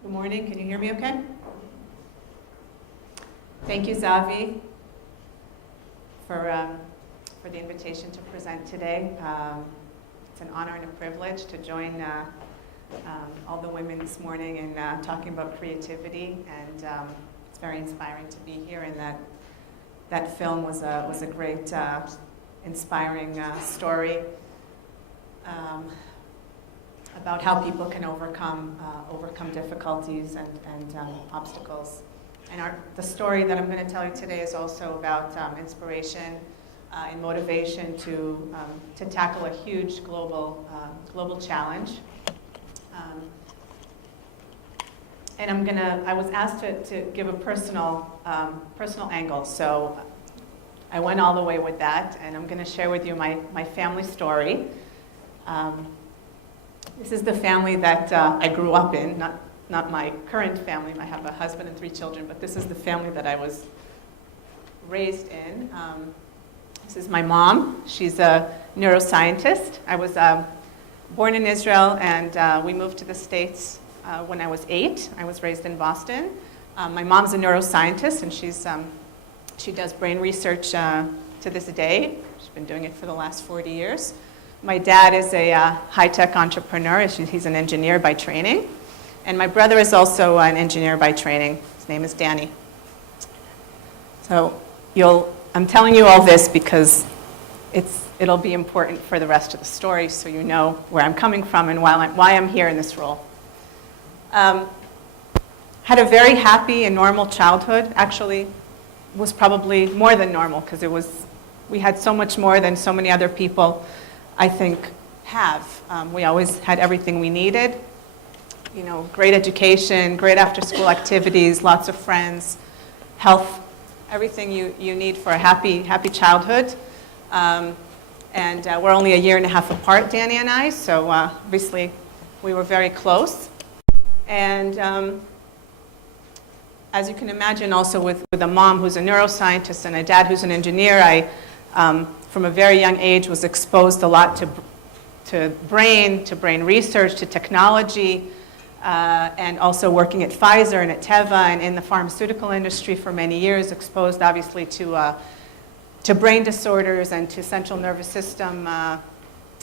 Good morning. Can you hear me okay? Thank you, Zavi, for the invitation to present today. It's an honor and a privilege to join all the women this morning in talking about creativity, and it's very inspiring to be here. And that film was a great, inspiring story about how people can overcome difficulties and obstacles. And the story that I'm going to tell you today is also about inspiration and motivation to tackle a huge global challenge. And I was asked to give a personal angle, so I went all the way with that, and I'm going to share with you my family story. This is the family that I grew up in, not my current family. I have a husband and 3 children, but this is the family that I was raised in. This is my mom. She's a neuroscientist. I was born in Israel, and we moved to the States when I was 8. I was raised in Boston. My mom's a neuroscientist, and she does brain research to this day. She's been doing it for the last 40 years. My dad is a high-tech entrepreneur. He's an engineer by training. And my brother is also an engineer by training. His name is Danny. So I'm telling you all this because it'll be important for the rest of the story, so you know where I'm coming from and why I'm here in this role. Had a very happy and normal childhood. Actually, was probably more than normal because we had so much more than so many other people, I think, have. We always had everything we needed. You know, great education, great after-school activities, lots of friends, health, everything you need for a happy childhood. And we're only a year and a half apart, Danny and I, so obviously we were very close. And as you can imagine, also with a mom who's a neuroscientist and a dad who's an engineer, I from a very young age was exposed a lot to brain research, to technology, and also working at Pfizer and at Teva and in the pharmaceutical industry for many years, exposed obviously to brain disorders and to central nervous system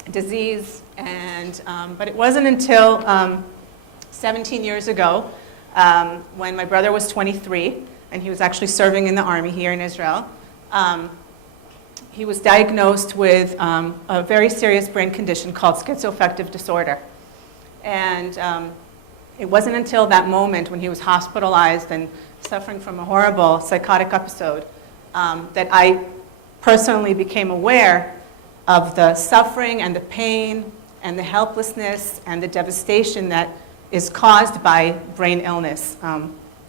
disease. And but it wasn't until 17 years ago when my brother was 23 and he was actually serving in the army here in Israel. He was diagnosed with a very serious brain condition called schizoaffective disorder. And it wasn't until that moment when he was hospitalized and suffering from a horrible psychotic episode that I personally became aware of the suffering and the pain and the helplessness and the devastation that is caused by brain illness,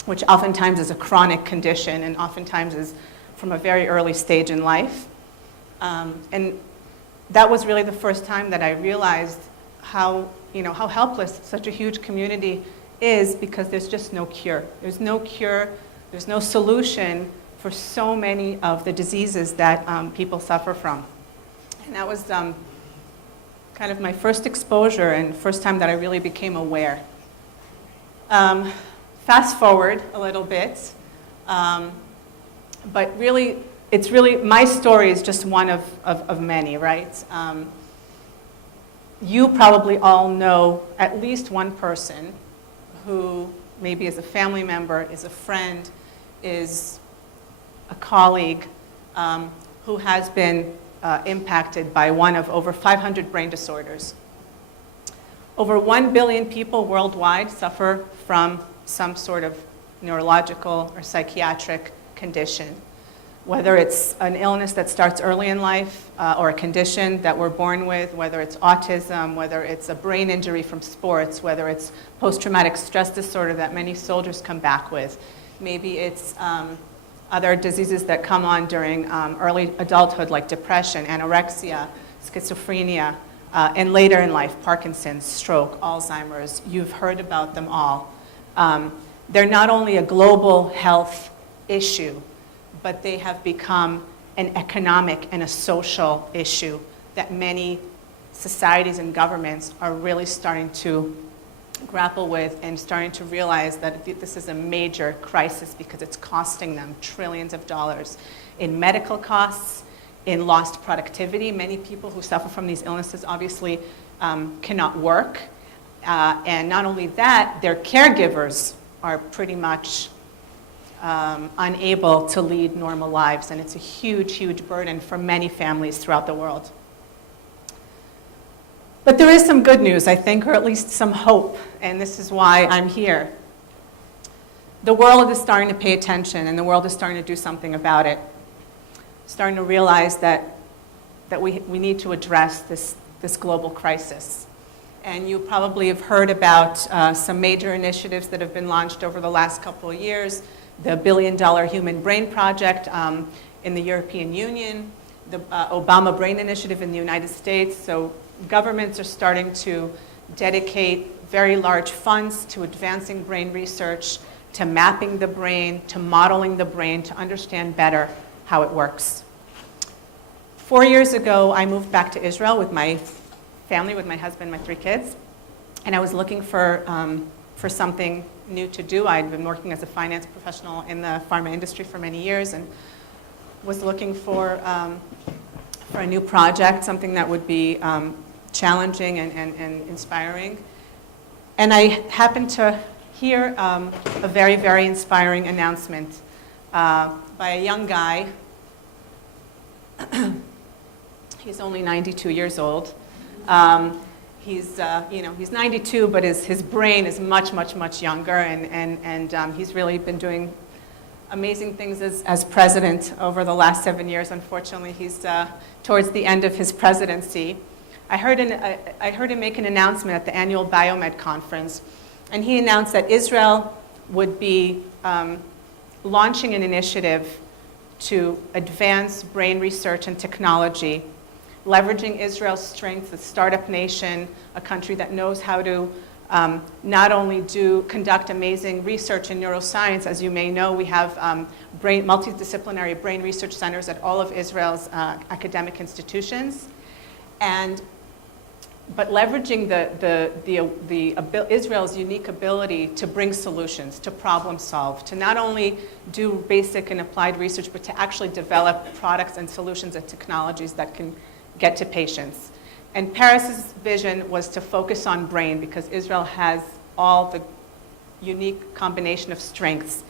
which oftentimes is a chronic condition and oftentimes is from a very early stage in life. And that was really the first time that I realized how helpless such a huge community is, because there's just no cure. There's no cure, there's no solution for so many of the diseases that people suffer from. And that was kind of my first exposure and first time that I really became aware. Fast forward a little bit, but really, my story is just one of many, right? You probably all know at least one person who maybe is a family member, is a friend, is a colleague, who has been impacted by one of over 500 brain disorders. Over 1 billion people worldwide suffer from some sort of neurological or psychiatric condition, whether it's an illness that starts early in life or a condition that we're born with, whether it's autism, whether it's a brain injury from sports, whether it's post-traumatic stress disorder that many soldiers come back with. Maybe it's other diseases that come on during early adulthood, like depression, anorexia, schizophrenia, and later in life, Parkinson's, stroke, Alzheimer's. You've heard about them all. They're not only a global health issue, but they have become an economic and a social issue that many societies and governments are really starting to grapple with and starting to realize that this is a major crisis because it's costing them trillions of dollars in medical costs, in lost productivity. Many people who suffer from these illnesses obviously cannot work. And not only that, their caregivers are pretty much unable to lead normal lives. And it's a huge, huge burden for many families throughout the world. But there is some good news, I think, or at least some hope, and this is why I'm here. The world is starting to pay attention, and the world is starting to do something about it. Starting to realize that we need to address this global crisis. And you probably have heard about some major initiatives that have been launched over the last couple of years. The $1 billion Human Brain Project in the European Union, the Obama Brain Initiative in the United States. So governments are starting to dedicate very large funds to advancing brain research, to mapping the brain, to modeling the brain, to understand better how it works. 4 years ago, I moved back to Israel with my family, with my husband, my 3 kids, and I was looking for something new to do. I'd been working as a finance professional in the pharma industry for many years and was looking for a new project, something that would be challenging and inspiring. And I happened to hear a very, very inspiring announcement by a young guy. He's only 92 years old. He's 92, but his brain is much, much, much younger, and he's really been doing amazing things as president over the last 7 years. Unfortunately, he's towards the end of his presidency. I heard him make an announcement at the annual Biomed conference, and he announced that Israel would be launching an initiative to advance brain research and technology, leveraging Israel's strength, a startup nation, a country that knows how to not only conduct amazing research in neuroscience. As you may know, we have multidisciplinary brain research centers at all of Israel's academic institutions, but leveraging Israel's unique ability to bring solutions, to problem solve, to not only do basic and applied research, but to actually develop products and solutions and technologies that can get to patients. And Paris's vision was to focus on brain because Israel has all the unique combination of strengths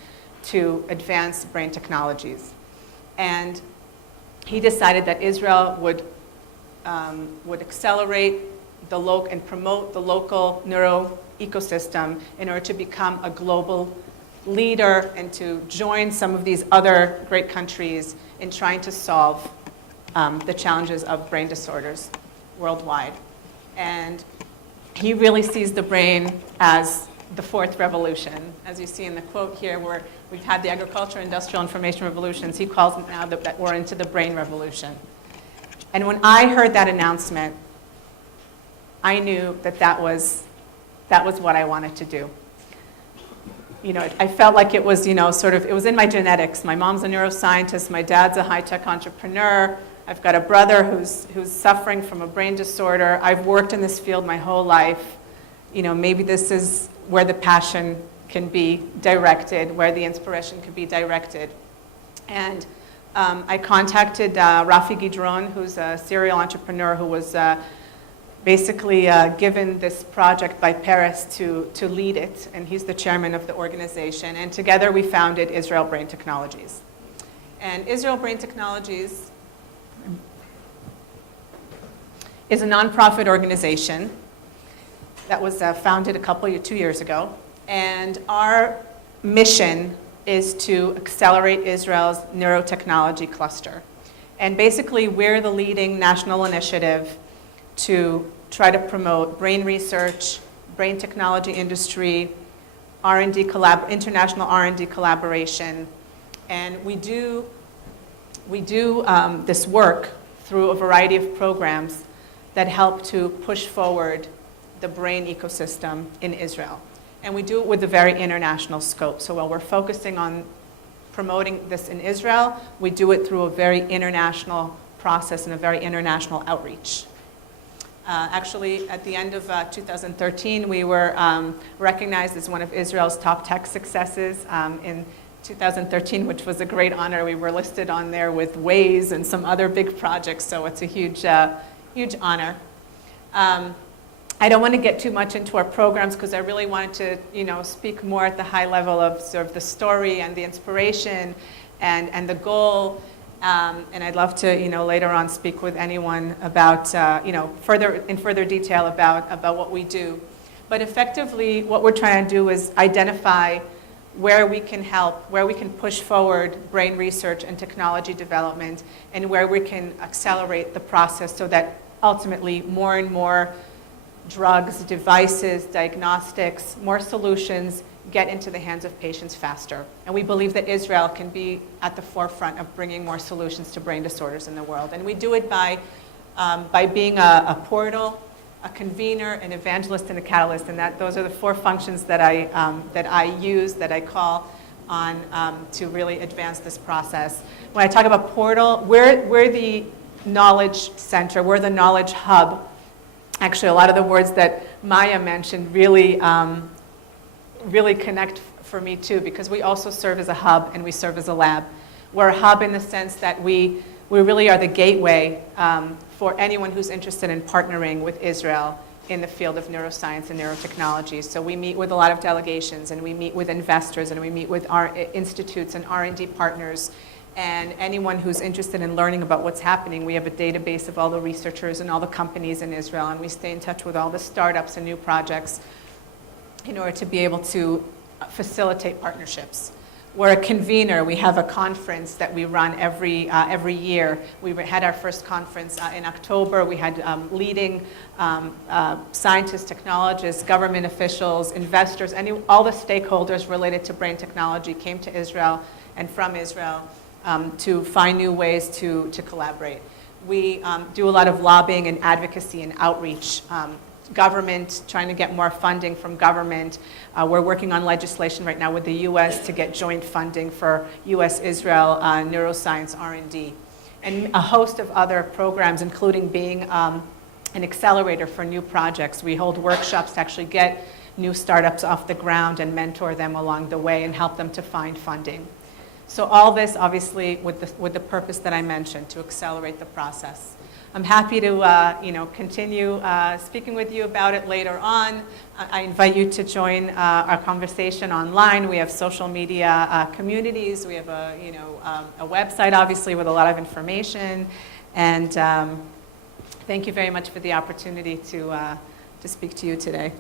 to advance brain technologies. And he decided that Israel would accelerate and promote the local neuro ecosystem in order to become a global leader and to join some of these other great countries in trying to solve the challenges of brain disorders worldwide. And he really sees the brain as the fourth revolution. As you see in the quote here, where we've had the agricultural, industrial, information revolutions, he calls it now that we're into the brain revolution. And when I heard that announcement, I knew that was what I wanted to do. I felt like it was, it was in my genetics. My mom's a neuroscientist, my dad's a high-tech entrepreneur. I've got a brother who's suffering from a brain disorder. I've worked in this field my whole life. Maybe this is where the passion can be directed, where the inspiration can be directed. And I contacted Rafi Gidron, who's a serial entrepreneur who was basically given this project by Paris to lead it, and he's the chairman of the organization. And together we founded Israel Brain Technologies. And Israel Brain Technologies is a nonprofit organization that was founded 2 years ago. And our mission is to accelerate Israel's neurotechnology cluster. And basically, we're the leading national initiative to try to promote brain research, brain technology industry, R&D international R&D collaboration. And we do this work through a variety of programs that help to push forward the brain ecosystem in Israel. And we do it with a very international scope. So while we're focusing on promoting this in Israel, we do it through a very international process and a very international outreach. Actually, at the end of 2013, we were recognized as one of Israel's top tech successes. In 2013, which was a great honor, we were listed on there with Waze and some other big projects, so it's a huge, huge honor. I don't want to get too much into our programs because I really wanted to, speak more at the high level of sort of the story and the inspiration and the goal. And I'd love to, later on speak with anyone about, in further detail about what we do. But effectively, what we're trying to do is identify where we can help, where we can push forward brain research and technology development, and where we can accelerate the process so that ultimately more and more drugs, devices, diagnostics, more solutions get into the hands of patients faster. And we believe that Israel can be at the forefront of bringing more solutions to brain disorders in the world. And we do it by being a portal, a convener, an evangelist, and a catalyst. And those are the four functions that I use, that I call on to really advance this process. When I talk about portal, we're the knowledge center, we're the knowledge hub. Actually, a lot of the words that Maya mentioned really connect for me too, because we also serve as a hub and we serve as a lab. We're a hub in the sense that we really are the gateway for anyone who's interested in partnering with Israel in the field of neuroscience and neurotechnology. So we meet with a lot of delegations, and we meet with investors, and we meet with our institutes and R&D partners. And anyone who's interested in learning about what's happening, we have a database of all the researchers and all the companies in Israel, and we stay in touch with all the startups and new projects in order to be able to facilitate partnerships. We're a convener. We have a conference that we run every year. We had our first conference in October. We had leading scientists, technologists, government officials, investors, all the stakeholders related to brain technology came to Israel and from Israel to find new ways to collaborate. We do a lot of lobbying and advocacy and outreach. Government, trying to get more funding from government. We're working on legislation right now with the U.S. to get joint funding for U.S.-Israel neuroscience R&D. And a host of other programs, including being an accelerator for new projects. We hold workshops to actually get new startups off the ground and mentor them along the way and help them to find funding. So all this, obviously, with the purpose that I mentioned, to accelerate the process. I'm happy to continue speaking with you about it later on. I invite you to join our conversation online. We have social media communities. We have a website, obviously, with a lot of information. And thank you very much for the opportunity to speak to you today.